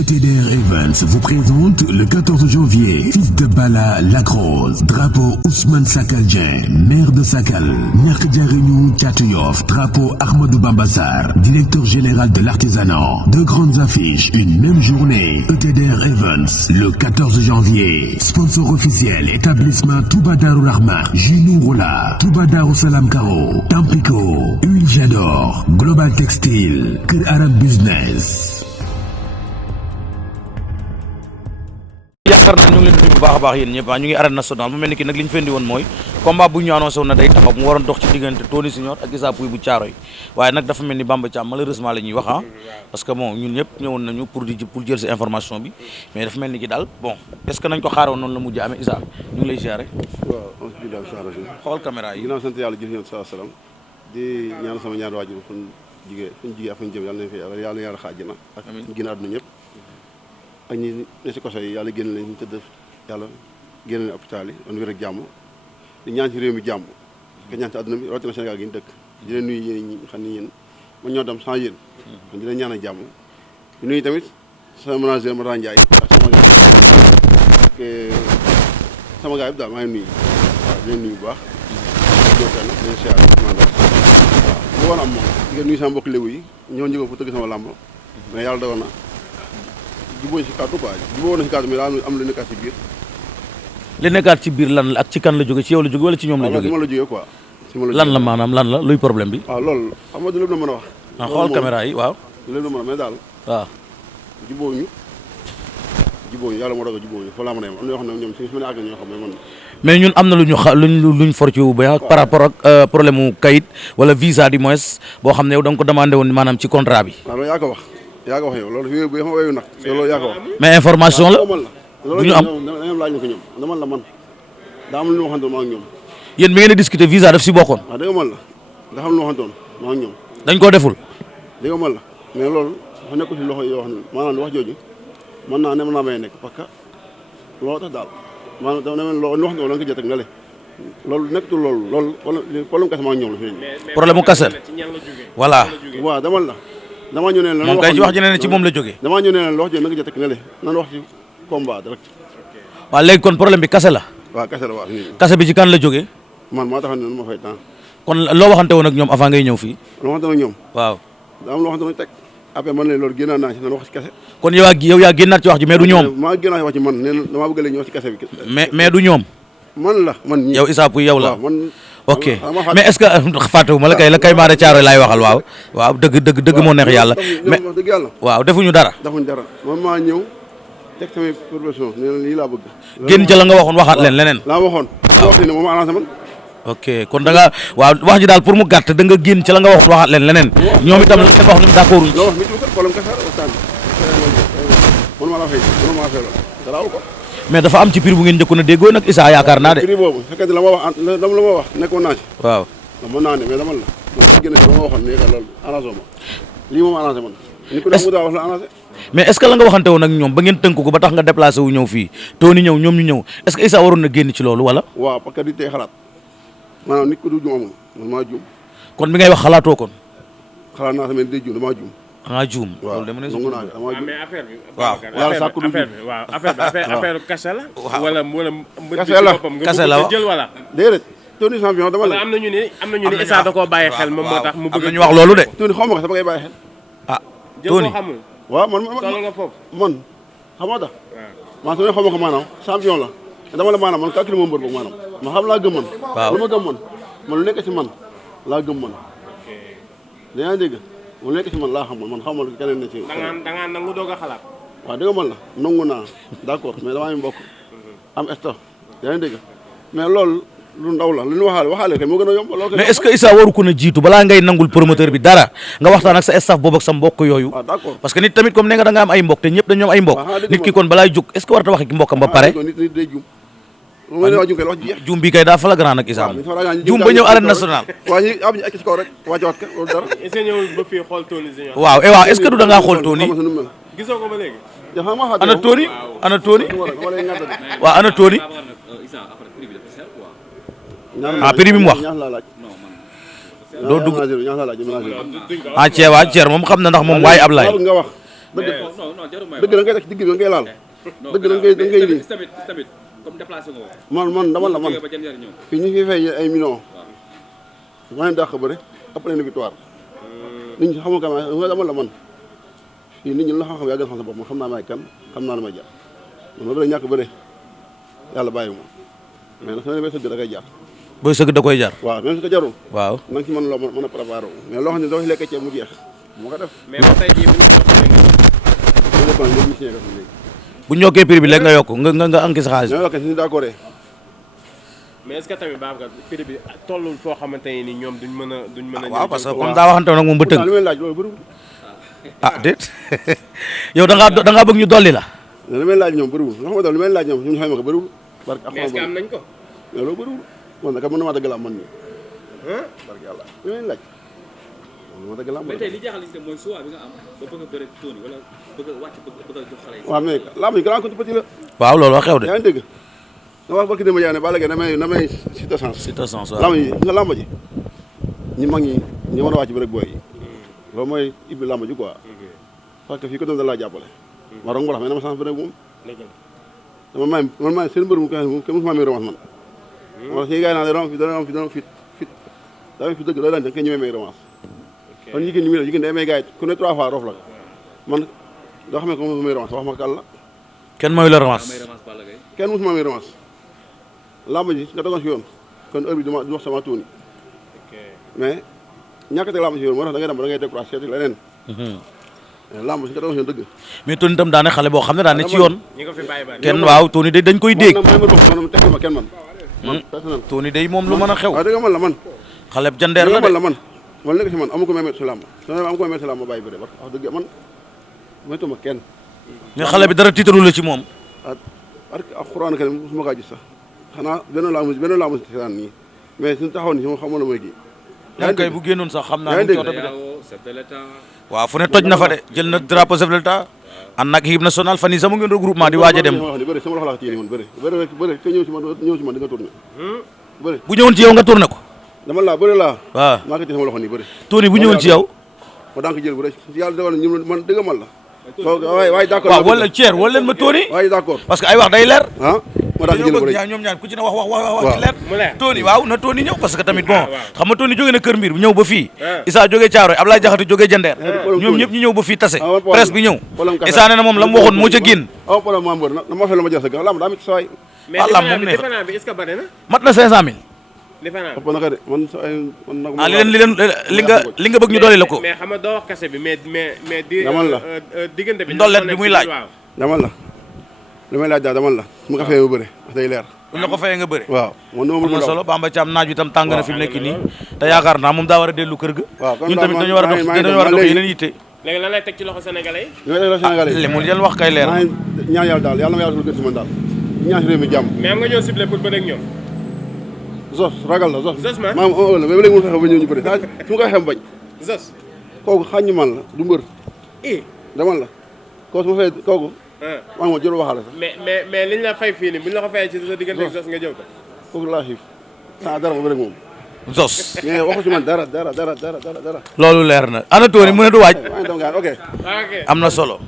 ETDR Events vous présente le 14 janvier, fils de Bala Lacrose, drapeau Ousmane Sakal Dieng, maire de Sakal, Ñàkk Jariñu Thiatou Yoff, drapeau Ahmadou Bamba Sarr, directeur général de l'artisanat. Deux grandes affiches, une même journée. ETDR Events, le 14 janvier. Sponsor officiel, établissement Touba Darou Rahman, Junou Roula, Touba Darou Salam Karo, Tampico, Huile Jador, Global Textile, Kër Arab Business. yaakaar naa ñu ngi leen di nuyu bu baax a baax yéen ñëpp ñu ngi arène nationale mu mel ni ki nag li ñu fendi woon mooy combat bu ñu annoncé woon na day taxaw mu waroon dox ci diggante Tony Senior ak Issa Pouye bu Thiaroye waaye nag dafa mel ni Bamba Thiam malheureusement la ñuy wax parce que bon ñun ñëpp ñëwoon nañu pour jël si information bi mais dafa mel ni ki daal bon est ce que nañ ko xaaroon noonu la mujj amee Issa ñu ngi lay ziare. waaw alhamdulilah xool caméra yi. ginnaaw sant yàlla jëf ñoom salaam di ñaan sama ñaari waajur fu ñu jigee ak fu ñu jëm yàlla nañ fi yàlla xaaj na ak ñu génn àdduna ñëpp ak ñi ne si koso yi yàlla génn leen ñu tëdd yàlla génn leen hôpital yi on wér ak jàmm di ñaan ci réew mi jàmm ka ñaan ci àdduna bi rawatina Sénégal gi ñu dëkk di leen nuyu yéen ñi xam ne yéen ma ñoo dem sans yéen di leen ñaan ak jàmm di nuyu tamit sama manager Mata Ndiaye ak sama gars yi daal maa ngi nuyu waaw di leen nuyu bu baax dooten di leen siyaar manda waaw bu woon am moom di nga nuyu sama mbokk lébu yi ñoo njëgoon fu tëgg sama làmb mais yàlla dogal na jubóoñ si kàddu quoi jubóo na si kàddu mais daa am lu nekkaat ci biir li nekkaat ci biir lan la ak ci kan la jóge ci yow la jóge wala ci ñoom la jóge si ma la jógee quoi lan la maanaam lan la luy problème bi waaw loolu xam nga du lépp la mën a wax xool caméra yi waaw du lépp la mën a mais daal waaw jubóoñu yàlla moo dogal jubóoñu fa laa mën a yem am na yoo xam ne ñoom si mën a àgg ñoo xam ne man mais ñun am na luñ for ci wu ba par rapport ak problème mu kayit wala visa du moins boo xam ne yow da nga ko demandé woon maanaam ci contrat bi waaw loolu yaa ko wax yow loolu fi bu ma weyu nag loolu yaa ko wax mais information la loolu ñu am dañoo laaj na ko ñoom dama la man daa am lu ñu waxantoon maa ak ñoom yéen bi ngeen di discuter visa daf si bokkoon waaw dëgg man la dafa am lu ñu waxantoon maa ak ñoom dañ koo deful dëgg man la mais loolu dafa nekkul si loxo yoo xam ne maanaam wax jooju mën naa ne mën naa may nekk parce que loolu tax daal maanaam dama ne loolu wax nga ko jot ak nga le loolu nekkatul loolu problème kese maa ak ñoom la fi problème mu kase voilà waaw dama ñu ne la moom kay ci wax ji ne ci moom la jógee damaa ñu ne leen wax jooju na nga jot ak nga le nan wax ci combat rek waaw léegi kon problème bi kase la waaw kese la waaw kase bi ci kan la jógee man maa tax ne ma fay temps kon loo waxante woon ak ñoom avant ngay ñëw fii loo waxante ak ñoom waaw daa am loo waxante teg après man leen loolu génnaat naa ci nan wax ci kese kon yow yaa génnaat ci wax ji mais du ñoom maa génnaat ci wax ci man ne damaa bëgg leen ñëw ci kese bi mais du ñoom man yow Issa Pouye yow la man ok mais est-ce que fàttewu ma la kay maa de Thiaroye laay waxal waaw dëgg moo neex yàlla mais wax dëgg yàlla waaw defuñu dara man maa ñëw teg samay profession ne lii laa bëgg génn ca la nga waxoon waxaat leen leneen laa waxoon wax ne moom arrangé man ok kon da nga waaw wax ji daal pour mu gàtt da nga génn ci la nga waxoon waxaat leen leneen ñoom itam la leen wax ñoom d'accord uñ loo wax mi ci problème kese waxtaan man maa la fay dara ko mais dafa am ci prix bu ngeen njëkkoon a déggoo nag Issa yaakaar naa de prix boobu fekkente la ma wax nekkoon naa ci waaw mën naa ne mais dama la ma génn ci la ma waxoon ne loolu arrangé ma lii moom arrangé man ni ko def mu daa wax la arrangé mais est ce que la nga waxante woon ak ñoom ba ngeen tënk ko ba tax nga déplacé wu ñëw fii Tony ñëw ñoom ñu ñëw est ce que Issa waroon na génn ci loolu wala waaw parce que di tey xalaat maanaam nit ko du juum amul man maa juum kon bi ngay wax xalaatoo kon xalaat naa tamit day juum damaa juum nga juum loolu dama ne nangu naa damaa juum mais affaire bi waaw yàlla sàkku du waaw affaire kase la wala kase la jël wala déedéet Tony champion dama la am nañu ne Issa da koo bàyyi xel moom moo tax mu bëgg am nañu wax loolu de Tony xaw ma ko sama ngay bàyyi xel jël koo xamul waaw man toll nga foofu man xamoo tax man su ne xaw ma ko maanaam champion la dama la maanaam man calcul moom mbër boog maanaam man xam laa gëm man lu ma gëm man lu nekk ci man laa gëm man dañaa dégg lu nekk ci man laa xam man xamal keneen ne ci da ngaa nangu doog a xalaat waaw dëgg man la nangu naa d'accord mais damaa am mbokk am stock yaa ngi dégg mais loolu lu ndaw la lu ñu waxaale kay moo gën a yomb loolu mais est-ce que Issa waru ko na jiitu balaa ngay nangul promoteur bi dara nga waxtaan ak sa staff boobu ak sa mbokk yooyu waaw d'accord parce que nit tamit comme ne nga da nga am ay mbokk te ñëpp dañoo am ay mbokk nit ki kon balaay jóg est-ce que warata wax ak mbokkam ba pare nit day juum lu ma wax juum kay wax jeex juum bi kay daa flagrant nag Issa juum ba ñëw arène nationale waa ñi am ñu ak ci kaw rek wàccewaat ka loolu dara est-ce que ñëwul ba fii xool Tony Junior waaw waaw est-ce que du da ngaa xool Tony gisoo ko ba léegi ana Tony waaw ana Tony prix bi mu wax doo dugg ceer moom xam na ndax moom waaye Ablaye nga wax dëgg da ngay teg ci digg bi da ngay laal dëgg da ngay lii tamit comme déplacé nga man dama la man fii ñu fi fay ay millions maa ngi dàq bëri après une victoire nit ñi xamul ka dama la man fii nit ñi la xam yaa gën xam sa bopp man xam naa may kan xam naa la may jar man ma bëri ñàkk bëri yàlla bàyyi ma mais nag su ma demee sëgg da koy jar booy sëgg da koy jar waaw même su ko jarul waaw na nga ci mën loo mën a préparé wu mais loo xam ne doo ci lekk ceeb mu jeex moo ko def mais ba tey jii bu ñu ko léegi ñu signé ko léegi bu ñu yokkee prix bi léegi nga yokk nga anki sa xaalis ñoo yokkee suñu d'accord mais est-ce que tamit Babacar prix bi tollul foo xamante ni ñoom duñ mën a waaw parce que comme daa waxante nag moom ba tënk li may laaj loolu bëriwul ah déet yow da ngaa bëgg ñu dolli la li may laaj ñoom bëriwul nga xamante li may laaj ñoom ñu xayma ko bëriwul barke mais est-ce que am nañ ko mais loolu bëriwul man nag mën na maa dëgg la man nii barke yàlla li may laaj man ma dëgg la mais tey li jaaxal nañ mooy choix bi nga am ba bëgg a bëre Tony wala bëgg a wàcc bëgg a jox xale yi waaw mais laa ñu grand petit la waaw loolu wax xew de yaa ngi dégg nga wax barki dama jaay ne Balla Gaye damay cité sens cité sens waaw lamb yi nga lamb ji ñi mag ñi ñi mën a wàcc bi rek booy yi loolu mooy ibbi lamb ji quoi parce que fii ko doon da laa jàppale ma rong mbalax mais dama sens bi rek moom dama man seen mbër mu kenn mosuma may revanche man moo tax si gars yi naan dana am fit dëgg loolu daan da nga ñëwee may revanche kon jigéen ñi muy def jigéen day may gars yi ku ne 3 fois roof la man doo xam ne ko mosuma may revanche wax ma kàll la kenn mooy la revanche kenn mosuma may revanche lamb ji nga tegoon si yoon kon heure bi du wax sama tuuni mais ñàkk teg lamb si yoon moo tax da ngay dem ba da ngay découragé seeti leneen lamb si nga tegoon si yoon dëgg mais Tony itam daane xale boo xam ne daane ci yoon ñi ko fi bàyyi bari kenn waaw Tony day dañ koy dégg man teg ma kenn man personnel Tony day moom lu mën a xew waaw dëgg man la man xale jandeer la man de la man man nekk si man amu ko may mettre si lamb am ko may mettre si lamb ma bàyyi bëre wax dëgg man metuma kenn mais xale bi dara tiitaru la ci moom ak xuraan ka mosuma kaa gis sax xanaa benn laa mos seetaan nii mais suñu taxaw ni si moom xamoon na mooy kii moom kay bu génnoon sax xam naa yaa ngi cooto bi de waaw fu ne toj na fa de jël na drapeau chef de l'État ànd ak équipe nationale fan yii sama ngeen regroupement di waaj a dem bëri sama loxo laa ko téye nii man bëri te ñëw si man di nga tourné bëri bu ñëwoon ci yow nga tourné ko dama laa bëri laa waaw maa ko téye sama loxo nii bëri Tony bu ñëwoon ci yow ma daan ko jël bu rek yàlla dogal na ñu man dëgg man la waaye d'accord waaw wala Thier wala leen ma Tony waaye d'accord parce que ay wax day leer ma daan ko jël bu rek ñoom ñaan ku ci ne wax ci leer mu leer Tony waaw na Tony ñëw parce que tamit bon xam nga Tony jógee na Kër Mbir ñëw ba fii Issa jógee Thiaroye Ablaye Diakhaté jógee Jandeer ñoom ñëpp ñu ñëw ba fii tase presse bi ñëw Issa ne na moom la mu waxoon moo ca génn aw problème ma mbër na ma fay la ma jël sa gars lam daa mit sawaay mais différent bi est-ce que bari na mat na 500000 différent ëpp na ko de man nag li nga bëgg ñu dolli la ko mais xam nga doo wax kase bi mais di damal la diggante bi ndolleen bi muy laaj damal la li may laaj daal damal la su ma ko fayee ba bëre day leer buñ la ko fayee nga bëre waaw man am na solo Bamba Thiam naaj bi tam tàng na fi mu nekk nii te yaakaar naa moom daa war a dellu kër ga ñun tamit dañu war a dox yeneen yitte léegi lan lay teg ci loxo sénégalais yi li may teg sénégalais yi li mu leen wax kay leer ñaan yàlla daal yàlla ma yàlla gën si man daal ñaan si réew mi jàmm mais am nga ñëw ciblé pour bëre ak ñoom Zos ragal la Zos man maam la mais ba léegi mun fexe ba ñëw ñu bëri daa su ma koy xem bañ Zos kooku xàññi man la du mbër damal la kooku su ma fay kooku maa ngi ma jël waxaale sax mais liñ la fay fii nii buñ la ko fayee ci sa diggante ak Zos nga jëw ko kooku laa xiif saa dara ba bëri moom Zos mais waxu ci man dara loolu leer na ana Tony mu ne du waaj maa ngi dem gaan ok am na solo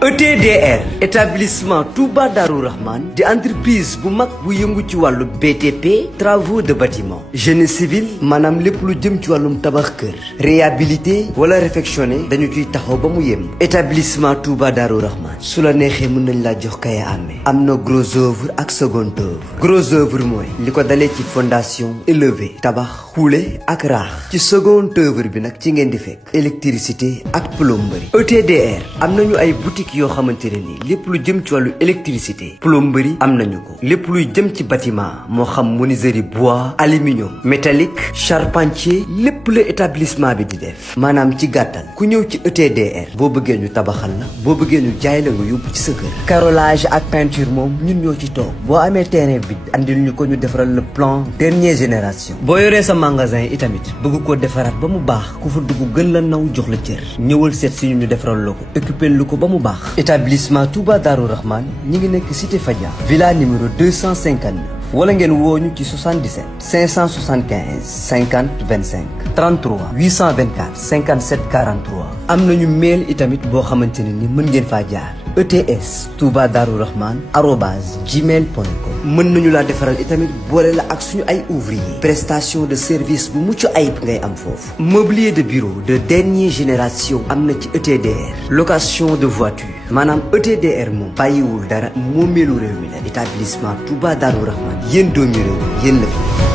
ETDR établissement Touba Darou Rahman di entreprise bu mag bu yëngu ci wàllu BTP travaux de bâtiment génie civil maanaam lépp lu jëm ci wàllum tabax kër réhabilité wala réfectionné dañu ciy taxaw ba mu yem établissement Touba Darou Rahman su la neexee mën nañ laa jox kaya amee am na gros œuvre ak second œuvre gros œuvre mooy li ko dalee ci fondation élevé tabax xuule ak raax ci second œuvre bi nag ci ngeen di fekk électricité ak plomberie ETDR am nañu ay boutique yoo xamante ne ni lépp lu jëm ci wàllu électricité plomberie am nañu ko lépp luy jëm ci bâtiment moo xam menuiserie bois aluminium métallique charpentier lépp la établissement bi di def maanaam ci gàttal ku ñëw ci ETDR boo bëggee ñu tabaxal la boo bëggee ñu jaay la nga yóbbu ci sa kër carrelage ak peinture moom ñun ñoo ci toog boo amee terrain bi andil ñu ko ñu defaral le plan dernière génération boo yoree sa magasin itamit bëgg koo defaraat ba mu baax ku fa dugg gën la naw jox la cër ñëwal seet si ñu defaral la ko occupé lu ko ba mu baax baax. établissement Touba Darou Rahman ñi ngi nekk cité Fadia villa numéro 259 wala ngeen wooñu ci 77 575 50 25 33 824 57 43 am nañu mail itamit boo xamante ne ni mën ngeen faa jaar ETS Touba Darou Rahman @gmail.com mën nañu laa defaral itamit boole la ak suñu ay ouvrier prestation de service bu mucc ayib ngay am foofu mobilier de bureau de dernière génération am na ci ETDR location de voiture maanaam ETDR moom bàyyiwul dara moomeelu réew mi la établissement Touba Darou Rahman yéen doomi réew yéen la fi